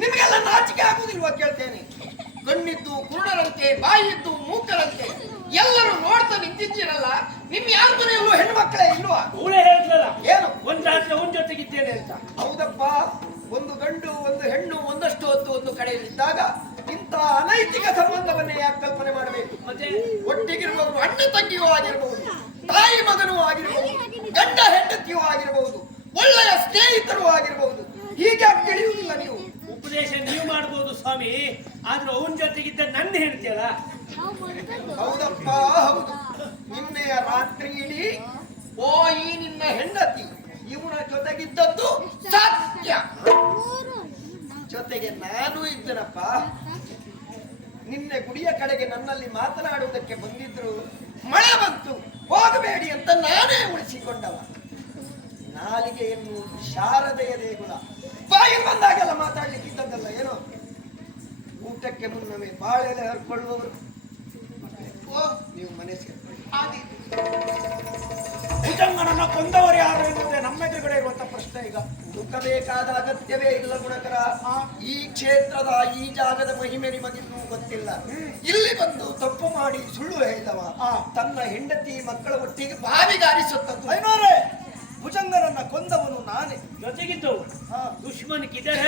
ನಿಮಗೆಲ್ಲ ನಾಚಿಕೆ ಆಗುದಿಲ್ವಾ ಕೇಳ್ತೇನೆ. ಕಣ್ಣಿದ್ದು ಕುರುಡರಂತೆ ಬಾಯಿದ್ದು ಮೂಕರಂತೆ ಎಲ್ಲರೂ ನೋಡ್ತಾ ನಿಂತಿದ್ದೀರಲ್ಲ ನಿಮ್ ಯಾರ ಮನೆಯಲ್ಲೂ ಮಕ್ಕಳೇ ಇಲ್ವಾ? ಅವಳೇ ಹೇಳ್ತಲ್ಲ ಏನು? ಒಂದ್ ರಾತ್ರಿ ಒಂದ್ ಜೊತೆಗಿದ್ದೇನೆ ಅಂತ. ಹೌದಪ್ಪ ಒಂದು ಗಂಡು ಒಂದು ಹೆಣ್ಣು ಒಂದಷ್ಟು ಹೊತ್ತು ಒಂದು ಕಡೆಯಲ್ಲಿದ್ದಾಗ ಇಂಥ ಅನೈತಿಕ ಸಂಬಂಧವನ್ನೇ ಯಾಕೆ ಕಲ್ಪನೆ ಮಾಡಬೇಕು? ಮತ್ತೆ? ಒಟ್ಟಿಗಿರುವವರು ಅಣ್ಣ ತಂಗಿಯೂ ಆಗಿರಬಹುದು ತಾಯಿ ಮಗನೂ ಆಗಿರಬಹುದು ಗಂಡ ಹೆಂಡತಿಯೂ ಆಗಿರಬಹುದು ಒಳ್ಳೆಯ ಸ್ನೇಹಿತರು ಆಗಿರಬಹುದು ಹೀಗೆ ತಿಳಿಯುವುದಿಲ್ಲ ನೀವು. ಉಪದೇಶ ನೀವು ಮಾಡ್ಬೋದು ಸ್ವಾಮಿ, ಆದ್ರೂ ಅವನ ಜೊತೆಗಿದ್ದ ನನ್ನ ಹೇಳ್ತೀಯಲ್ಲ ಹೌದಪ್ಪ, ಹೌದು. ನಿನ್ನೆಯ ರಾತ್ರಿ ಓಯಿ ನಿನ್ನ ಹೆಂಡತಿ, ಇವನ ಜೊತೆಗಿದ್ದದ್ದು ಸತ್ಯ. ಜೊತೆಗೆ ನಾನು ಇದ್ದನಪ್ಪ. ನಿನ್ನೆ ಗುಡಿಯ ಕಡೆಗೆ ನನ್ನಲ್ಲಿ ಮಾತನಾಡುವುದಕ್ಕೆ ಬಂದಿದ್ರು ಮಳೆ ಬಂತು, ಹೋಗಬೇಡಿ ಅಂತ ನಾನೇ ಉಳಿಸಿಕೊಂಡವ. ನಾಲಿಗೆಯನ್ನು ಶಾರದೆಯ ದೇಗುಲ ಬಾಯಿ ಬಂದಾಗೆಲ್ಲ ಬಾಳೆಲೆ ಹರ್ಕೊಳ್ಳುವವರು ಓ ನೀವು ಮನೆ ಸೇರ್ಕೊಳ್ಳಿ. ಭುಜಂಗನನ್ನ ಕೊಂದವರು ಯಾರು ಎನ್ನುವುದೇ ನಮ್ಮ ಎದುರುಗಡೆ ಇರುವಂತ ಪ್ರಶ್ನೆ ಈಗ. ಹುಡುಕಬೇಕಾದ ಅಗತ್ಯವೇ ಇಲ್ಲ ಗುಣಕರ. ಈ ಕ್ಷೇತ್ರದ ಈ ಜಾಗದ ಮಹಿಮೆ ನಿಮಗಿನ್ನೂ ಗೊತ್ತಿಲ್ಲ. ಇಲ್ಲಿ ಬಂದು ತಪ್ಪು ಮಾಡಿ ಸುಳ್ಳು ಹೇಳಿದವ. ಆ. ತನ್ನ ಹೆಂಡತಿ ಮಕ್ಕಳ ಒಟ್ಟಿಗೆ ಬಾವಿಗಾರಿಸುತ್ತದ್ದು. ಐನೋರೆ ಭುಜಂಗನನ್ನ ಕೊಂದವನು ನಾನೇ. ಜೊತೆಗಿದ್ದವು ಹಾ. ದುಶ್ಮನ್ ಕಿದರ್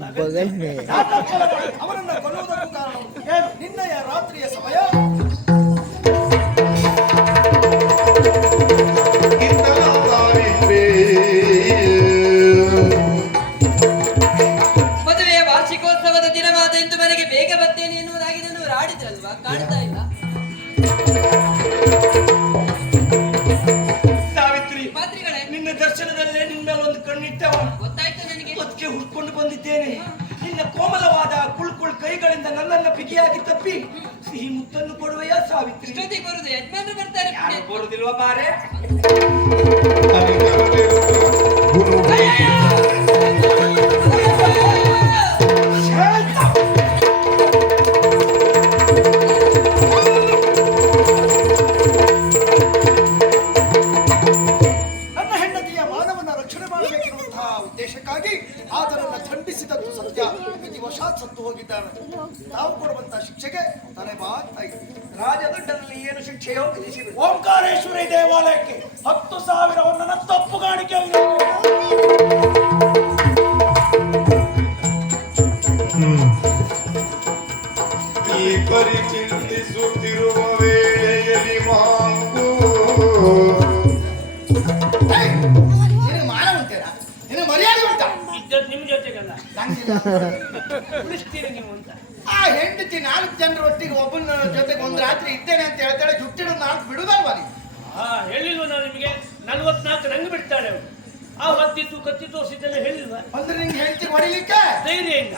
ಬಗಲ್ ಮೇ ಅವರನ್ನ ಕೊಲ್ಲುವುದಕ್ಕೂ ಕಾರಣ ನಿನ್ನೆಯ ರಾತ್ರಿಯ ಸಮಯ ನಿನ್ನ ಕೋಮಲವಾದ ಕುಳ್ಕುಳ್ ಕೈಗಳಿಂದ ನನ್ನನ್ನ ಬಿಗಿಯಾಗಿ ತಪ್ಪಿ ಸಿಹಿ ಮುತ್ತನ್ನು ಕೊಡುವೆಯ ಸಾವಿತ್ರಿ? ಜೊತೆಗೆ ಬರುದು ಯಜಮಾನರು ಬರ್ತಾರೆ ಯಾರು. ಬರುದಿಲ್ವಾ ಬಾರೆ ರಾಜದಂಡದಲ್ಲಿ ಏನು ಶಿಕ್ಷೆಯೋ ವಿಧಿಸಿದೆ ಓಂಕಾರೇಶ್ವರಿ ದೇವಾಲಯಕ್ಕೆ ಹತ್ತು ಸಾವಿರವನ್ನ ಈ ವೇಳೆಯಲ್ಲಿ ಮಾಂಕು. ನಿನಗೆ ಮಾನ ಉಂಟೇನಾ? ನಿನಗೆ ಮರ್ಯಾದೆ ಉಂಟಾ? ನಿಮ್ ಜೊತೆಗಲ್ಲ. ಉಳಿಸ್ತೀರಿ ನೀವು ಅಂತ. ಆ ಹೆಂಡತಿ ನಾಲ್ಕು ಜನರ ಒಟ್ಟಿಗೆ ಒಬ್ಬನ ಜೊತೆಗೆ ಒಂದು ರಾತ್ರಿ ಇದ್ದೇನೆ ಅಂತ ಹೇಳ್ತಾಳೆ ಜುಟ್ಟಿಡೋ ನಾಲ್ಕು ಬಿಡುದಲ್ವಾ ನೀನು? ಹಾ ಹೇಳಿಲ್ವ ನಾನು ನಿಮಗೆ? ನಲ್ವತ್ನಾಲ್ಕು ರಂಗ್ ಬಿಡ್ತಾಳೆ ಅವಳು. ಆ ಹೊತ್ತಿತ್ತು ಕತ್ತಿ ತೋರಿಸಿದ್ದೆಲ್ಲ ಹೇಳಿಲ್ವ? ಅಂದ್ರೆ ನಿಂಗೆ ಹೆಂಡತಿ ಹೊಡಿಲಿಕ್ಕೆ? ಧೈರ್ಯ ಇಲ್ಲ.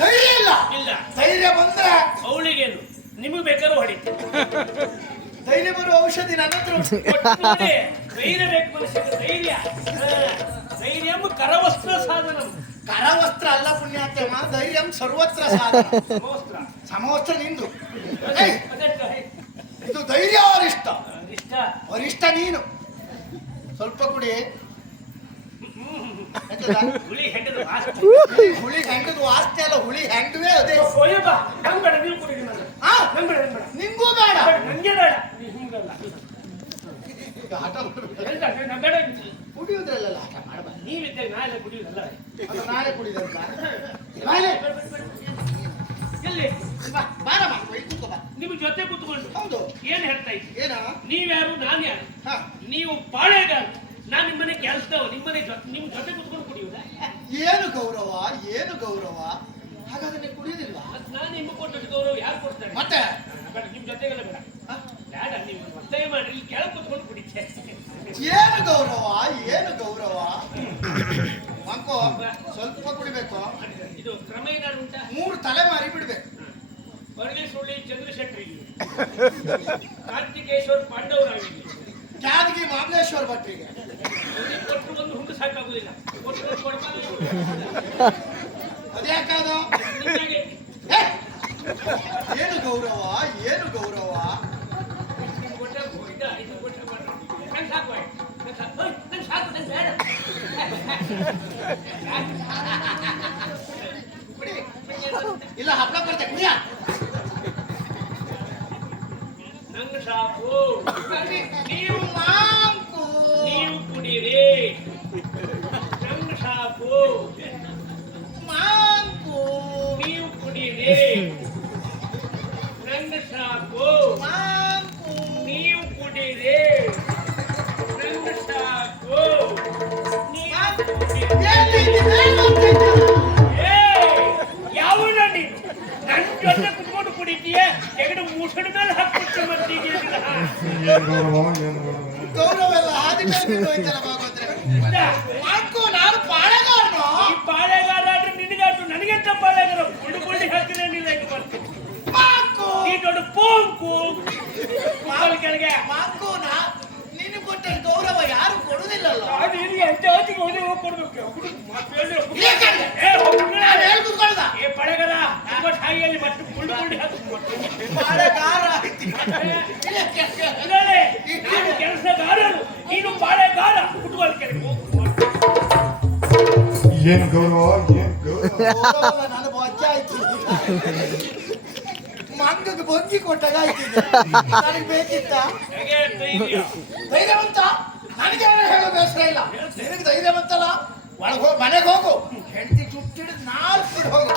ಧೈರ್ಯ ಇಲ್ಲ? ಇಲ್ಲ. ಧೈರ್ಯ ಬಂದ್ರೆ? ಅವಳಿಗೇನು? ನಿಮಗೆ ಬೇಕಾದ್ರೂ ಹೊಡಿತು ಧೈರ್ಯ ಬರುವ ಔಷಧಿ ನನ್ನ ಹತ್ರ ಉಂಟು. ಧೈರ್ಯ ಬೇಕು ಮನುಷ್ಯನಿಗೆ ಧೈರ್ಯ. ಹಾ, ಧೈರ್ಯ ಕರವಸ್ತ್ರ ಸಾಧನ ಕರವಸ್ತ್ರ ಅಲ್ಲ ಪುಣ್ಯಾತ್ಮ ಧೈರ್ಯಂ ಸರ್ವತ್ರ ಸಮವಸ್ತ್ರ. ನಿಂದು. ಇದು ಧೈರ್ಯ ವರಿಷ್ಠ ಇಷ್ಟ ವರಿಷ್ಠ ನೀನು. ಸ್ವಲ್ಪ ಕುಡಿ. ಹುಳಿ ಹೆಂಡದ ವಾಸನೆ ವಾಸನೆ ಅಲ್ಲ ಹುಳಿ ಹೆಂಡವೇ ಅದೇ. ನಿಂಗೂ ಬೇಡ? ನಂಗ್ ಬೇಡ. ನಂಗ್ ಬೇಡ ನಿಂಗೂ ಬೇಡ ಬೇಡ, ನಂಗೆ ಬೇಡ ನೀವು ಹಿಂಗಲ್ಲ ಈಗ ಹಠ ಮಾಡ್ಬೇಡ. ಎಂತ, ನಂಗ್ ಬೇಡ ಕುಡಿಯುವುದ್ರಲ್ಲ ಹಠ ಮಾಡಬಾರ್ದು ನೀವಿದ್ದಾಗ ನಾಳೆ ಕುಡಿಯುವುದಲ್ಲ ನಾಳೆ ಕುಡಿದಂತ ಬಾಯ್ಲೆ. ಎಲ್ಲಿ ಬಾ, ಬಾರಮ್ಮ ಇಲ್ಲಿ ಬಾ. ನಿಮ್ ಜೊತೆ ಕೂತ್ಕೊಂಡು ಹೌದು ಏನ್ ಹೇಳ್ತಾ ಇದ್ದಿ ಏನ ನೀವ್ಯಾರು ನಾನು ಯಾರು ಹ, ನೀವು ಪಾಳೆಗಾರ ನಾನ್ ನಿಮ್ಮನೆ ಕೆಲಸದವ ನಿಮ್ಮನೆ ಜೊತೆ ನಿಮ್ ಜೊತೆ ಕೂತ್ಕೊಂಡು ಕುಡಿಯುವ ಏನು ಗೌರವ ಏನು ಗೌರವ ಹಾಗಾದ್ರೆ ನೀವು ನಾನು ನಿಮ್ಗೆ ಕೊಟ್ಟಷ್ಟು ಗೌರವ ಯಾರು ಕೊಡ್ತಾರೆ ಮತ್ತೆ ಬೇಡ ನಿಮ್ ಜೊತೆಗೆಲ್ಲ ಬೇಡ? ಬೇಡ ನೀವು ಒತ್ತಾಯ ಮಾಡ್ರಿ ಕೆಳಗೆ ಕೂತ್ಕೊಂಡು ಕುಡಿತೆ ಏನು ಗೌರವ ಏನು ಗೌರವ ಮಂಕೋ ಸ್ವಲ್ಪ ಕುಡಿಬೇಕು. ಇದು ಕ್ರಮ ಏನಾದ್ರು ಉಂಟಾ? ಮೂರು ತಲೆ ಮಾರಿ ಬಿಡ್ಬೇಕು. ಸುಳ್ಳಿ ಚಂದ್ರಶೆಟ್ಟಿ ಕಾರ್ತಿಕೇಶ್ವರ್ ಪಾಂಡವರಾಗಿ ಕ್ಯಾದ್ಗಿ ಮಾಮಲೇಶ್ವರ ಭಟ್ರಿಗೆ. ಕೊಟ್ಟು ಒಂದು ಹುಂಡು ಸಾಕಾಗುದಿಲ್ಲ. ಅದ್ಯಾಕಾದ! ಏನು ಗೌರವ ಏನು ಗೌರವ? ಇಲ್ಲ ಹಪ್ಪಳ ಬರ್ತೆ ಕುಡಿಯ. ನಂಗೆ ಸಾಕು ನೀವು ಮಾಂಕು. ನೀವು ಕುಡೀರಿ. ಏನ್ ಗೌರವ ಏನ್ ಗೌರವ ಗೌರವ ಎಲ್ಲ ಹಾದಿ ಮೇಲೆ ಹೋಯ್ತಲ್ಲ ಭಾಗವತ್ರೆ ಮಾಂಕು ನಾನು ಪಾಳೆಗಾರನು ಈ ಪಾಳೆಗಾರ ಆದ್ರೆ ನಿನಗಾಯ್ತು ನನಗೆಂತ ಪಾಳೆಗಾರ ಬುಳ್ಳು ಬುಳ್ಳಿ ಹಾಕಿದ್ರೆ ನೀನು ಹೆಂಗ್ ಬರ್ತೀನಿ ಮಾಂಕು ಈ ದೊಡ್ಡ ಪೋಂಕು ಕುಕ್ಕಲ್ ಕೆಳಗೆ ಮಾಂಕು ನಾ ನಿನ್ನ ಕೊಟ್ಟ ಗೌರವ ಯಾರು ಕೊಡುದಿಲ್ಲಲ್ಲ ಅದು ಇಲ್ಲಿ ಎಂತ ಹೊತ್ತಿಗೆ ಹೋಗಿ ಹೋಗಿ ಕೊಡ್ಬೇಕು ಮತ್ತೆ ಹೇಳಿ ಹೋಗು. ಏ ಕಣೆ. ಏ ಹೋಗ್ಬಿಡು. ನಾನು ಹೇಳ್ ಕೂತ್ಕೊಳ್ದ. ಏ ಪಳೆಗಾರ ಇವತ್ತು ಹಾಗೆಯಲ್ಲಿ ಮತ್ತೆ ಬುಳ್ಳು ಬುಳ್ಳಿ ಹಾಕಿ ಏನ್ ಗೌರವ ಏನ್ ಗೌರವ ನಾನು ಬೊಜ್ಜ ಆಯ್ತು ಮಂಗಗೆ ಬೊಂಗಿ ಕೊಟ್ಟಾಗ ಆಯ್ತು ನನಗೆ ಬೇಕಿತ್ತ? ಧೈರ್ಯವಂತ? ನನಗೆ ಹೇಳೋ ಬೇಸರ ಇಲ್ಲ. ನಿನಗೆ ಧೈರ್ಯವಂತಲ್ಲ? ಒಳಗೆ ಹೋಗಿ ಮನೆಗೆ ಹೋಗು. ಹೆಂಡತಿ ಚುಟ್ಟಿಡಿದು ನಾಲ್ಕು ಹೋಗು.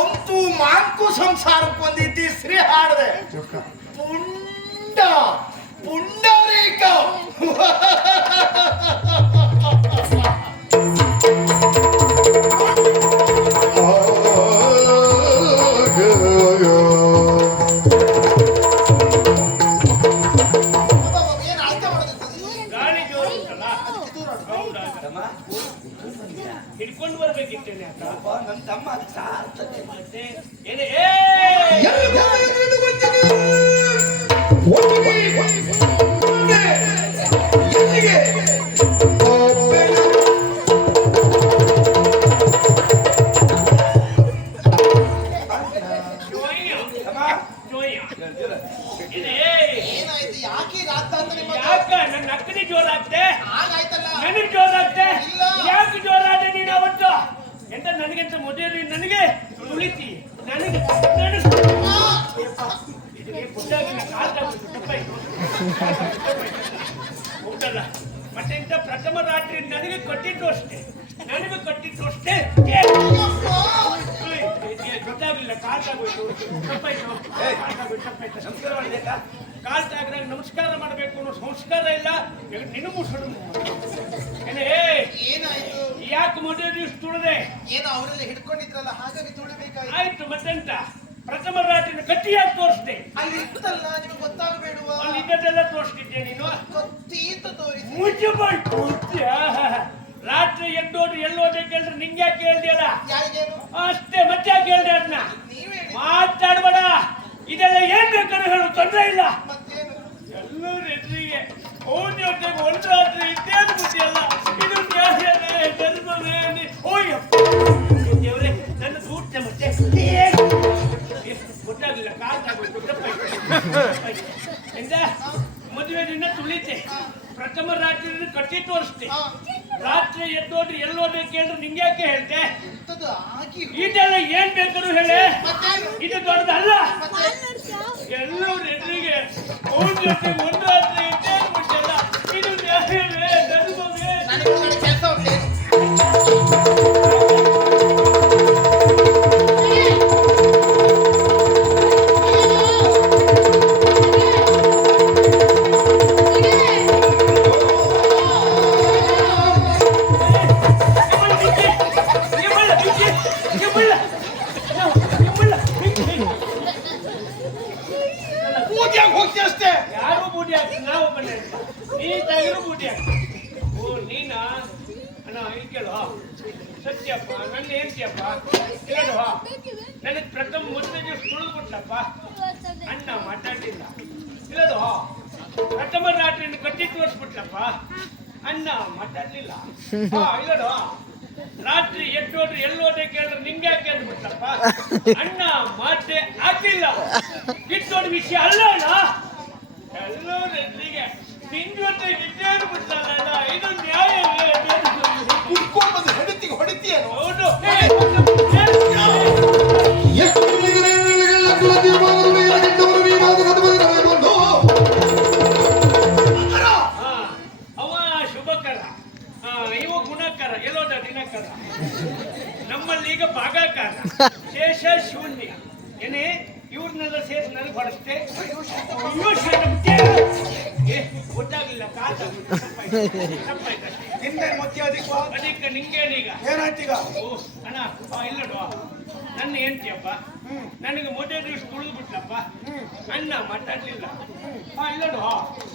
ಒಂತು ಮಾಂಕು ಸಂಸಾರಕ್ಕೊಂದಿದ್ದಿ ಶ್ರೀ ಹಾಡದೆ. ಪುಂಡ ಪುಂಡ ಹಿಡ್ಕೊಂಡು ಬರ್ಬೇಕಿತ್ತೇನೆ ಅಂತ ನನ್ನ ತಮ್ಮ ಅದಕ್ಕೆ ಸಾರ್ಥತೆ ಮತ್ತೆ ಏನೇ ನನ್ನ ಅಕ್ಕನಿ ಜೋರಾಗ್ತೆ ಹಾಗಾಯ್ತಲ್ಲ ನನಗ್ ಜೋರಾಗ್ತೆ. ಯಾಕೆ ಜೋರಾದೆ ನೀನು ಅವತ್ತು ಎಂತ ನನಗೆಂತ ಮೊದಲು ನನಗೆ ತುಳಿತಿ ನನಗೆ ಮತ್ತೆ ಇಂಥ ಪ್ರಥಮ ರಾತ್ರಿ ನನಗೆ ಕಟ್ಟಿದ್ದು ಅಷ್ಟೇ ನನಗೆ ಕಟ್ಟಿದ್ದು ಅಷ್ಟೇ ಏ, ಕಾಲ್ ಆಗೋಯ್ತು ಗೊತ್ತಾಗ್ಲಿಲ್ಲ ತಪ್ಪಾಯ್ತು. ಕಾಲ್ದಾಗೋಯ್ತು ತಪ್ಪಾಯ್ತು. ನಮಸ್ಕಾರ ಮಾಡಿದ್ಯಾ ಕಾಲ್ ತಾಗ್ದಾಗ ನಮಸ್ಕಾರ ಮಾಡಬೇಕು ಅನ್ನೋ ಸಂಸ್ಕಾರ ಇಲ್ಲ. ನಿನ್ನ ಮುಸುಡು ಏನೇ ಏನಾಯ್ತು? ಯಾಕೆ ಮದುವೆ ದಿವಸ ತುಳಿದೆ? ಏನೋ ಅವರೆಲ್ಲ ಹಿಡ್ಕೊಂಡಿದ್ರಲ್ಲ ಹಾಗಾಗಿ ತುಳಿಬೇಕಾಯ್ತು. ಆಯ್ತು ಮತ್ತೆಂತ? ಪ್ರಥಮ ರಾತ್ರಿನ ಗಟ್ಟಿಯಾಗಿ ತೋರಿಸಿದೆ. ಅಲ್ಲಿ ಇತ್ತಲ್ಲ ನಿಮಗೆ ಗೊತ್ತಾಗಬೇಡುವ? ಅಲ್ಲಿ ಇದ್ದದ್ದೆಲ್ಲ ತೋರಿಸ್ತಿದ್ದೆ ನೀನು. ಕತ್ತಿ ಅಂತ ತೋರಿಸಿ. ಮುಚ್ಚಬಾರ್ದು ರಾತ್ರಿ ಎದ್ದೋಡು ಎಲ್ಲೋದೆ ಕೇಳಿದ್ರೆ ನಿಂಗೆ ಯಾಕೆ ಅಷ್ಟೇ ಮತ್ತೆ ಯಾಕೆ ಕೇಳ್ದೆ ಅದನ್ನ ಮದುವೆ ನಿನ್ನ ತುಳಿತೆ. ಪ್ರಥಮ ರಾತ್ರಿ ಕಟ್ಟಿ ತೋರಿಸ್ತೆ. ರಾತ್ರಿ ಎದ್ದೋದ್ರೆ ಎಲ್ಲೋದ್ರೆ ಕೇಳಿದ್ರೆ ನಿಂಗೆ ಯಾಕೆ ಹೇಳ್ತೆ ಇದೆಲ್ಲ ಏನ್ ಬೇಕಾದ್ರು ಹೇಳಿ. ಇದು ದೊಡ್ಡದಲ್ಲ. ಎಲ್ಲರೂ ಎದುರಿಗೆ. ಅವನ ಜೊತೆ ಒಂದು ರಾತ್ರಿ ಇದ್ದೇ ಬಿಟ್ಟಲ್ಲ ಇದು ನ್ಯಾಯವೇ ಹೋಗ್ತಿ ಅಷ್ಟೇ. ಯಾರು ಬೂಟಿ ಹಾಕಿ ನಾವು ಬಂದೆ. ನೀ ತಗಿರು ಬೂಟಿ ಓ, ನೀನಾ? ಅಣ್ಣ ಇಲ್ಲಿ ಕೇಳು ಸತ್ಯಪ್ಪ, ನನ್ನ ಹೇಳ್ತಿಯಪ್ಪ ಕೇಳು ನನಗೆ ಪ್ರಥಮ ಮೊದಲನೇ ದಿವಸ ತುಳಿದು ಕೊಟ್ಟಪ್ಪ. ಅಣ್ಣ ಮಾತಾಡಲಿಲ್ಲ. ಇಲ್ಲದು ಪ್ರಥಮ ರಾತ್ರಿಯನ್ನು ಕಟ್ಟಿ ತೋರಿಸ್ಬಿಟ್ಲಪ್ಪ. ಅಣ್ಣ ಮಾತಾಡ್ಲಿಲ್ಲ. ಇಲ್ಲದು ರಾತ್ರಿ ಎದ್ದೋಡ್ರಿ ಎಲ್ಲೋದೆ ಕೇಳಿದ್ರೆ ನಿಂಗೆ ಯಾಕೆ ಅಂದ್ಬಿಟ್ಟಪ್ಪ ಅಣ್ಣ ಮಾತೆ ಆಗ್ಲಿಲ್ಲ ಕಿತ್ತೋಡ್ ವಿಷಯ ಅಲ್ಲ ಎಲ್ಲೋ ನಿನ್ ಜೊತೆ ಇದ್ದೇನು ಬಿಟ್ಟಲ್ಲ ಇದು ನ್ಯಾಯವೇ? ಏನೇ ಇವ್ರನ್ನೆಲ್ಲ ಸೇರಿಸಿ ನನಗೆ ಹೊಡೆಸ್ತೆ ಗೊತ್ತಾಗ್ಲಿಲ್ಲ. ಹಿಂದೆ ಮಧ್ಯ ಅಧಿಕ ಅದಕ್ಕೆ ನಿಂಗೇನೀಗ ಏನಾಯ್ತೀಗ ಅಣ್ಣ ಆ, ಇಲ್ಲ ನನ್ನ ಹೆಂಡ್ತಿಯಪ್ಪ ನನಗೆ ಮೊದಲ ದಿವಸ ತುಳಿದು ಬಿಟ್ಲಪ್ಪ ಅಣ್ಣ ಮಾತಾಡ್ಲಿಲ್ಲ ಹಾ.